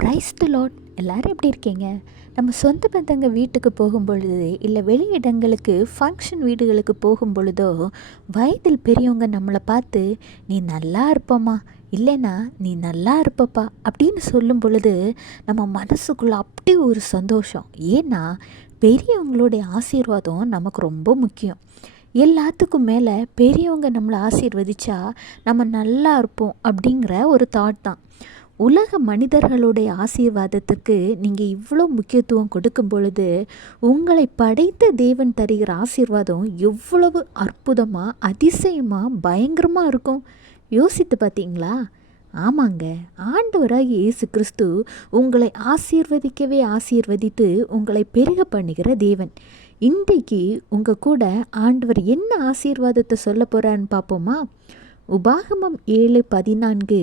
Praise the Lord. எல்லோரும் எப்படி இருக்கீங்க? நம்ம சொந்த பந்தங்க வீட்டுக்கு போகும் பொழுது, இல்லை வெளி இடங்களுக்கு ஃபங்க்ஷன் வீடுகளுக்கு போகும் பொழுதோ, வயதில் பெரியவங்க நம்மளை பார்த்து நீ நல்லா இருப்பம்மா, இல்லைன்னா நீ நல்லா இருப்பப்பா அப்படின்னு சொல்லும் பொழுது நம்ம மனசுக்குள்ளே அப்படி ஒரு சந்தோஷம். ஏன்னா பெரியவங்களுடைய ஆசீர்வாதம் நமக்கு ரொம்ப முக்கியம். எல்லாத்துக்கும் மேலே பெரியவங்க நம்மளை ஆசீர்வதிச்சா நம்ம நல்லா இருப்போம் அப்படிங்கிற ஒரு தாட் தான். உலக மனிதர்களுடைய ஆசீர்வாதத்துக்கு நீங்கள் இவ்வளோ முக்கியத்துவம் கொடுக்கும் பொழுது, உங்களை படைத்த தேவன் தருகிற ஆசீர்வாதம் எவ்வளவு அற்புதமாக, அதிசயமாக, பயங்கரமாக இருக்கும். யோசித்து பார்த்தீங்களா? ஆமாங்க, ஆண்டவராகிய இயேசு கிறிஸ்து உங்களை ஆசீர்வதிக்கவே ஆசீர்வதித்து உங்களை பெருக பண்ணுகிற தேவன். இன்றைக்கு உங்கள் கூட ஆண்டவர் என்ன ஆசீர்வாதத்தை சொல்ல போகிறான்னு பார்ப்போமா? உபாகமம் 7:14,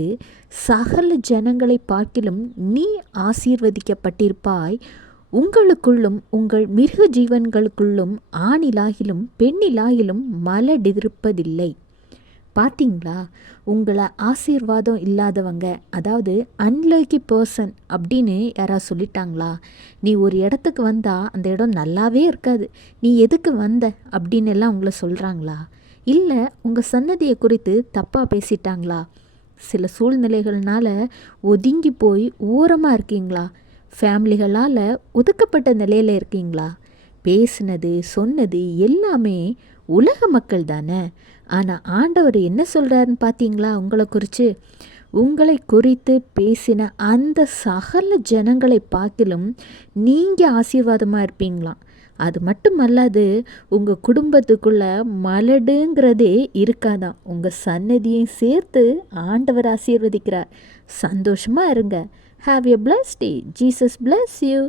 சகல ஜனங்களை பார்க்கிலும் நீ ஆசீர்வதிக்கப்பட்டிருப்பாய், உங்களுக்குள்ளும் உங்கள் மிருக ஜீவன்களுக்குள்ளும் ஆணிலாகிலும் பெண்ணிலாகிலும் மலடிருப்பதில்லை. பார்த்தீங்களா? உங்களை ஆசீர்வாதம் இல்லாதவங்க, அதாவது அன்லக்கி பர்சன் அப்படின்னு யாராவது சொல்லிட்டாங்களா? நீ ஒரு இடத்துக்கு வந்தால் அந்த இடம் நல்லாவே இருக்காது, நீ எதுக்கு வந்த அப்படின்னு எல்லாம் உங்களை சொல்கிறாங்களா? இல்லை உங்கள் சன்னதியை குறித்து தப்பாக பேசிட்டாங்களா? சில சூழ்நிலைகள்னால ஒதுங்கி போய் ஓரமாக இருக்கீங்களா? ஃபேமிலிகளால் ஒதுக்கப்பட்ட நிலையில் இருக்கீங்களா? பேசினது சொன்னது எல்லாமே உலக மக்கள் தானே. ஆனால் ஆண்டவர் என்ன சொல்கிறாருன்னு பார்த்தீங்களா? உங்களை குறித்து பேசின அந்த சகல ஜனங்களை பார்க்கிலும் நீங்கள் ஆசீர்வாதமாக இருப்பீங்களாம். அது மட்டுமல்லாது, உங்கள் குடும்பத்துக்குள்ளே மலடுங்கிறதே இருக்காதான். உங்கள் சன்னதியையும் சேர்த்து ஆண்டவர் ஆசீர்வதிக்கிறார். சந்தோஷமாக இருங்க. Have a blessed day. Jesus bless you.